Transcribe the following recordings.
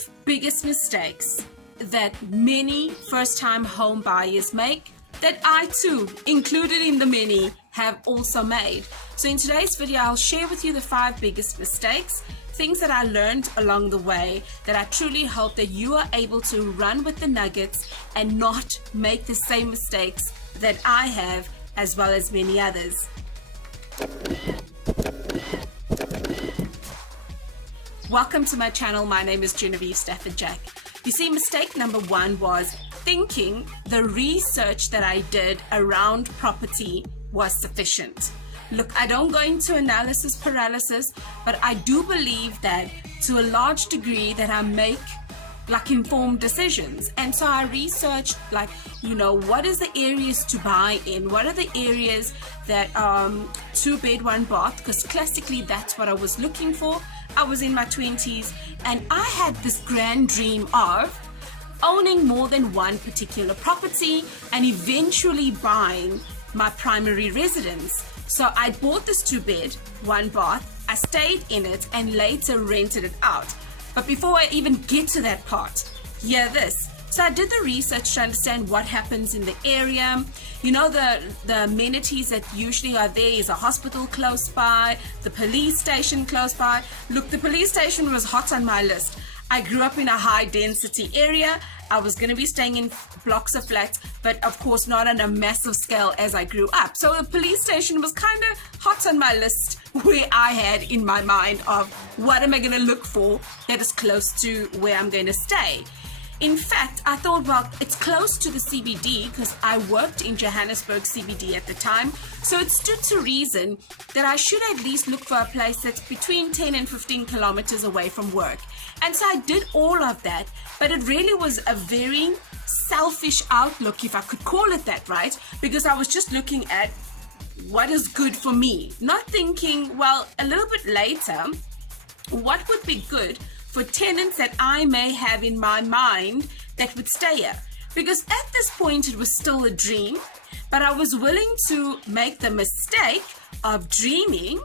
5 biggest mistakes that many first-time home buyers make that I too, included in the many, have also made. So in today's video, I'll share with you the 5 biggest mistakes, things that I learned along the way that I truly hope that you are able to run with the nuggets and not make the same mistakes that I have, as well as many others. Welcome to my channel. My name is Genevieve Stafford Jack. You see, mistake number 1 was thinking the research that I did around property was sufficient. Look, I don't go into analysis paralysis, but I do believe that to a large degree that I make informed decisions. And so I researched what is the areas to buy in, what are the areas that 2-bed 1-bath, because classically that's what I was looking for. I was in my 20s and I had this grand dream of owning more than one particular property and eventually buying my primary residence. So I bought this 2-bed 1-bath, I stayed in it and later rented it out. But before I even get to that part, hear this. So I did the research to understand what happens in the area. You know, the amenities that usually are there is a hospital close by, the police station close by. Look, the police station was hot on my list. I grew up in a high density area. I was going to be staying in blocks of flats, but of course not on a massive scale as I grew up. So the police station was kind of hot on my list, where I had in my mind of what am I going to look for that is close to where I'm going to stay. In fact, I thought, well, it's close to the CBD because I worked in Johannesburg CBD at the time. So it stood to reason that I should at least look for a place that's between 10 and 15 kilometers away from work. And so I did all of that, but it really was a very selfish outlook, if I could call it that, right? Because I was just looking at what is good for me, not thinking, well, a little bit later, what would be good for tenants that I may have in my mind that would stay here. Because at this point it was still a dream, but I was willing to make the mistake of dreaming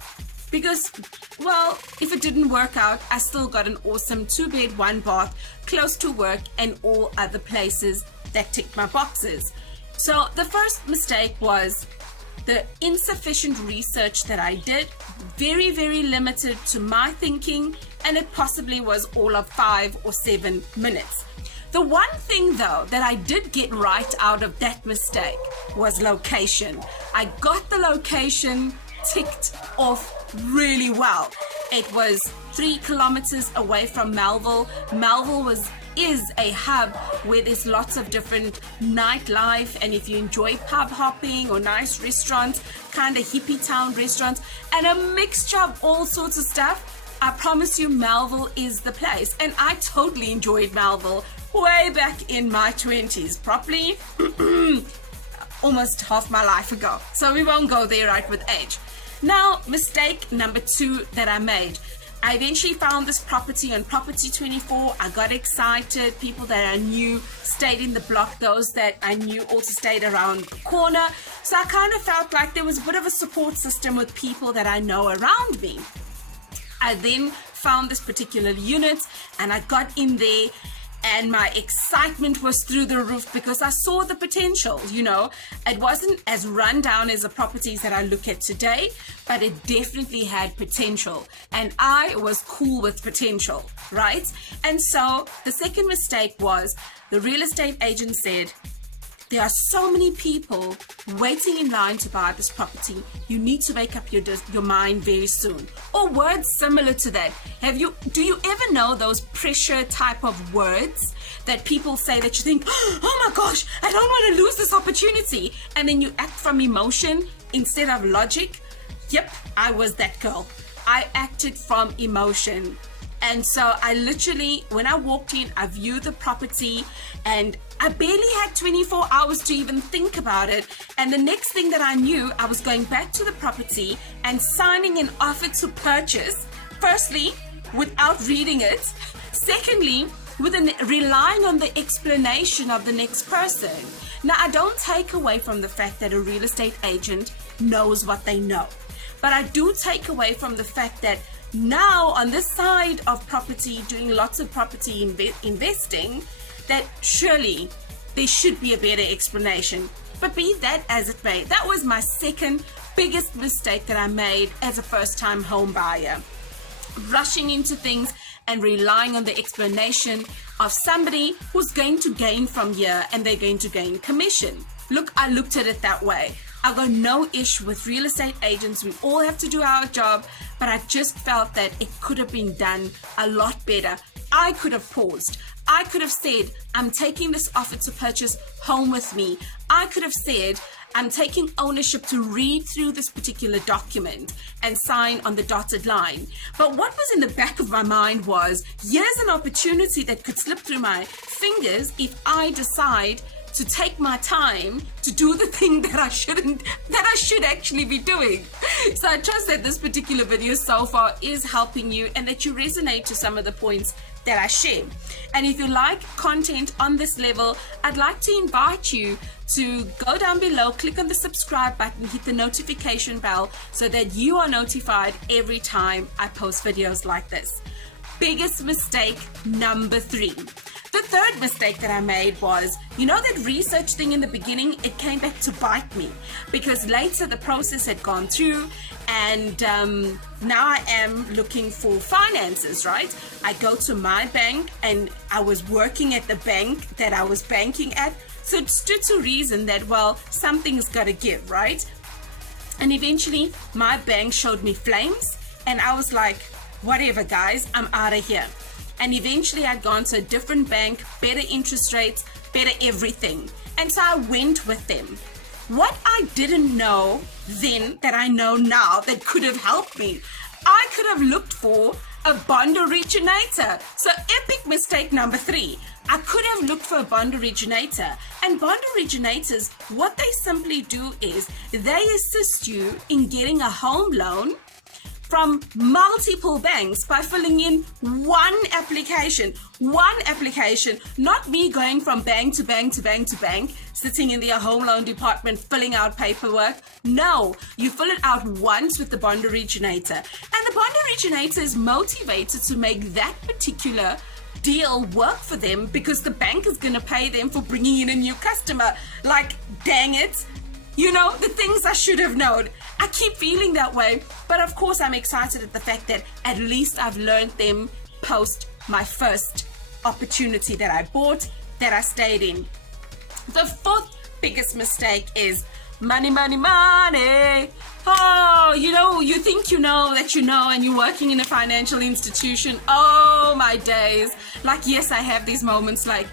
because, well, if it didn't work out, I still got an awesome 2-bed 1-bath close to work and all other places that ticked my boxes. So the first mistake was the insufficient research that I did, very, very limited to my thinking, and it possibly was all of 5 or 7 minutes. The one thing though that I did get right out of that mistake was location. I got the location ticked off really well. It was 3 kilometers away from Melville. Melville is a hub where there's lots of different nightlife, and if you enjoy pub hopping or nice restaurants, kind of hippie town restaurants, and a mixture of all sorts of stuff, I promise you Melville is the place. And I totally enjoyed Melville way back in my 20s, probably almost half my life ago. So we won't go there right with age. Now, mistake number 2 that I made. I eventually found this property on Property 24. I got excited. People that I knew stayed in the block. Those that I knew also stayed around the corner. So I kind of felt like there was a bit of a support system with people that I know around me. I then found this particular unit and I got in there and my excitement was through the roof because I saw the potential. You know, it wasn't as run down as the properties that I look at today, but it definitely had potential and I was cool with potential, right? And so the second mistake was the real estate agent said, there are so many people waiting in line to buy this property. You need to make up your mind very soon. Or words similar to that. Do you ever know those pressure type of words that people say that you think, oh my gosh, I don't want to lose this opportunity. And then you act from emotion instead of logic? Yep, I was that girl. I acted from emotion. And so I literally, when I walked in, I viewed the property and I barely had 24 hours to even think about it. And the next thing that I knew, I was going back to the property and signing an offer to purchase. Firstly, without reading it. Secondly, relying on the explanation of the next person. Now, I don't take away from the fact that a real estate agent knows what they know. But I do take away from the fact that now on this side of property, doing lots of property investing, that surely there should be a better explanation. But be that as it may, that was my second biggest mistake that I made as a first-time home buyer. Rushing into things and relying on the explanation of somebody who's going to gain from here and they're going to gain commission. Look, I looked at it that way. I got no issue with real estate agents. We all have to do our job, but I just felt that it could have been done a lot better. I could have paused. I could have said, I'm taking this offer to purchase home with me. I could have said, I'm taking ownership to read through this particular document and sign on the dotted line. But what was in the back of my mind was, here's an opportunity that could slip through my fingers if I decide to take my time to do the thing that I should actually be doing. So I trust that this particular video so far is helping you and that you resonate to some of the points that I share. And if you like content on this level, I'd like to invite you to go down below, click on the subscribe button, hit the notification bell so that you are notified every time I post videos like this. Biggest mistake number 3. The third mistake that I made was, you know, that research thing in the beginning, it came back to bite me because later the process had gone through and now I am looking for finances, right? I go to my bank and I was working at the bank that I was banking at. So it stood to reason that, well, something's got to give, right? And eventually my bank showed me flames and I was like, whatever guys, I'm out of here. And eventually I'd gone to a different bank, better interest rates, better everything. And so I went with them. What I didn't know then that I know now that could have helped me, I could have looked for a bond originator. So epic mistake number 3. I could have looked for a bond originator. And bond originators, what they simply do is they assist you in getting a home loan from multiple banks by filling in one application, not me going from bank to bank to bank to bank, sitting in the home loan department filling out paperwork. No, you fill it out once with the bond originator, and the bond originator is motivated to make that particular deal work for them because the bank is going to pay them for bringing in a new customer. Like, dang it. You know, the things I should have known. I keep feeling that way. But of course, I'm excited at the fact that at least I've learned them post my first opportunity that I bought, that I stayed in. The fourth biggest mistake is money, money, money. Oh, you know, you think you know that you know and you're working in a financial institution. Oh, my days. Like, yes, I have these moments like,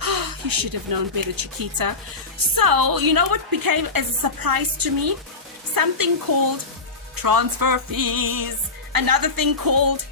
oh, you should have known better, Chiquita. So, you know what became as a surprise to me? Something called transfer fees. Another thing called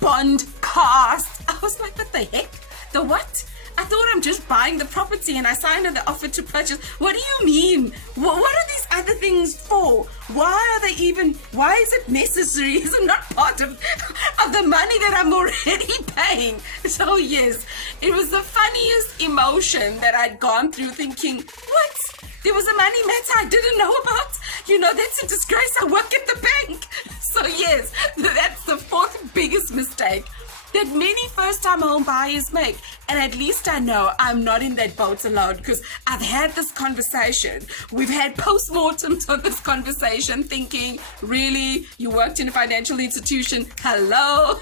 bond cost. I was like, what the heck? The what? I thought I'm just buying the property and I signed the offer to purchase. What do you mean? What are these other things for? Why is it necessary? Is it not part of the money that I'm already paying? So yes, it was the funniest emotion that I'd gone through thinking, what? There was a money matter I didn't know about? You know, that's a disgrace. I work at the bank. So yes, that's the fourth biggest mistake that many first-time home buyers make. And at least I know I'm not in that boat alone because I've had this conversation. We've had postmortems on this conversation thinking, really? You worked in a financial institution? Hello?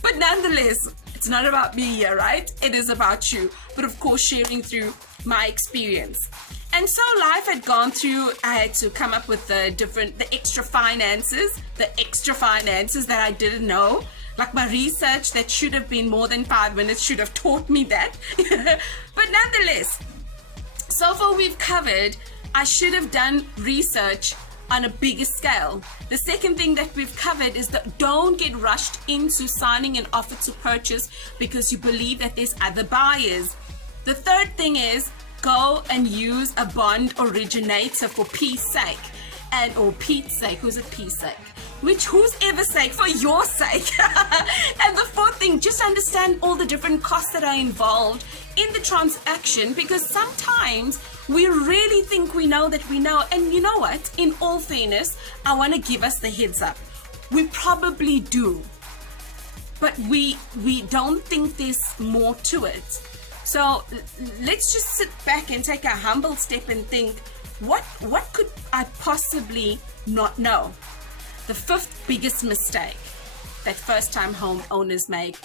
But nonetheless, it's not about me here, right? It is about you. But of course, sharing through my experience. And so life had gone through, I had to come up with the extra finances that I didn't know. Like my research that should have been more than 5 minutes should have taught me that. But nonetheless, so far we've covered, I should have done research on a bigger scale. The second thing that we've covered is that don't get rushed into signing an offer to purchase because you believe that there's other buyers. The third thing is go and use a bond originator for peace sake. Or Pete's sake. Who's it Pete's sake? Whose ever sake, for your sake. And the fourth thing, just understand all the different costs that are involved in the transaction, because sometimes we really think we know that we know. And you know what? In all fairness, I want to give us the heads up. We probably do, but we don't think there's more to it. So let's just sit back and take a humble step and think, what could I possibly not know? The fifth biggest mistake that first-time homeowners make: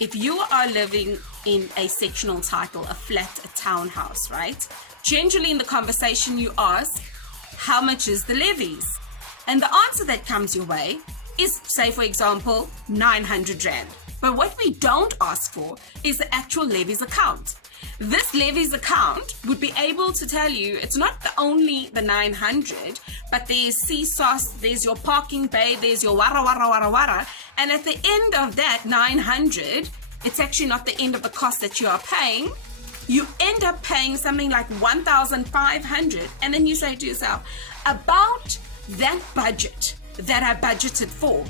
if you are living in a sectional title, a flat, a townhouse, right? Generally in the conversation you ask, how much is the levies? And the answer that comes your way is, say for example, 900 Rand. But what we don't ask for is the actual levies account. This levies account would be able to tell you it's not only the 900, but there's CSOS, there's your parking bay, there's your wara wara wara wara. And at the end of that 900, it's actually not the end of the cost that you are paying. You end up paying something like 1,500. And then you say to yourself, about that budget that I budgeted for.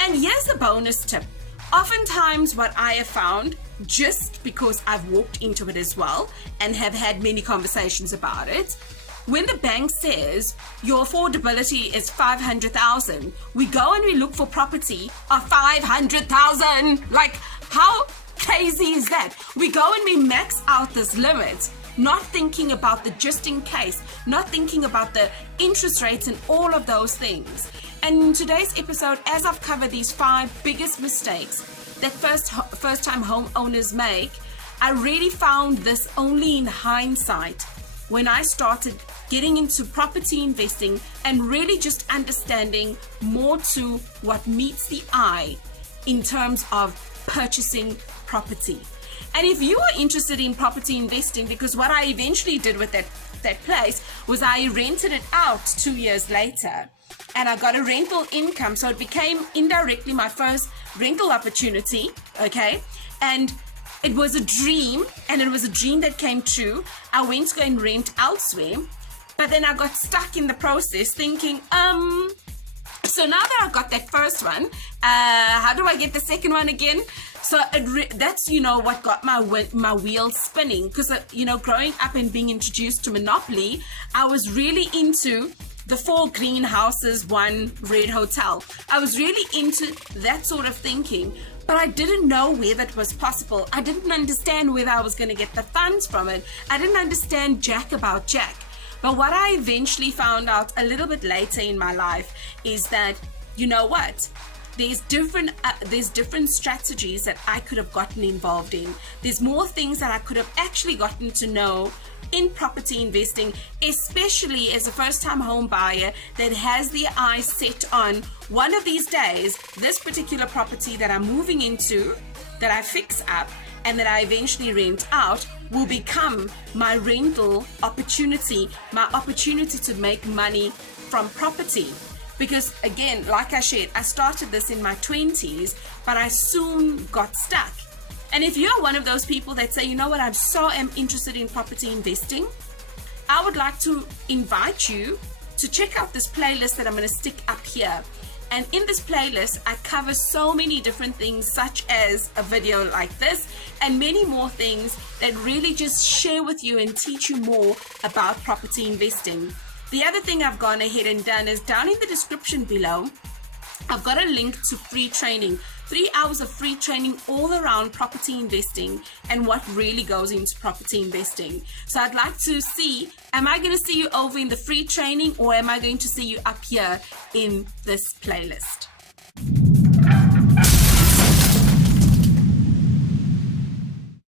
And here's the bonus tip. Oftentimes what I have found, just because I've walked into it as well and have had many conversations about it, when the bank says your affordability is 500,000, we go and we look for property of 500,000. Like, how crazy is that? We go and we max out this limit, not thinking about the just in case, not thinking about the interest rates and all of those things. And in today's episode, as I've covered these 5 biggest mistakes that first-time homeowners make, I really found this only in hindsight when I started getting into property investing and really just understanding more to what meets the eye in terms of purchasing property. And if you are interested in property investing, because what I eventually did with that place was I rented it out 2 years later, and I got a rental income, so it became indirectly my first rental opportunity, okay? And it was a dream, and it was a dream that came true. I went to go and rent elsewhere, but then I got stuck in the process thinking, so now that I've got that first one, how do I get the second one again? So that's, what got my wheels spinning, because, growing up and being introduced to Monopoly, I was really into the 4 greenhouses, 1 red hotel. I was really into that sort of thinking, but I didn't know where that was possible. I didn't understand whether I was going to get the funds from it. I didn't understand jack about jack. But what I eventually found out a little bit later in my life is that, you know what? There's different strategies that I could have gotten involved in. There's more things that I could have actually gotten to know in property investing, especially as a first-time home buyer that has their eyes set on, one of these days, this particular property that I'm moving into, that I fix up and that I eventually rent out, will become my rental opportunity, my opportunity to make money from property. Because again, like I shared, I started this in my 20s, but I soon got stuck. And if you're one of those people that say, you know what, I'm interested in property investing, I would like to invite you to check out this playlist that I'm going to stick up here. And in this playlist, I cover so many different things, such as a video like this and many more things that really just share with you and teach you more about property investing. The other thing I've gone ahead and done is down in the description below, I've got a link to free training, 3 hours of free training all around property investing and what really goes into property investing. So I'd like to see, am I going to see you over in the free training, or am I going to see you up here in this playlist?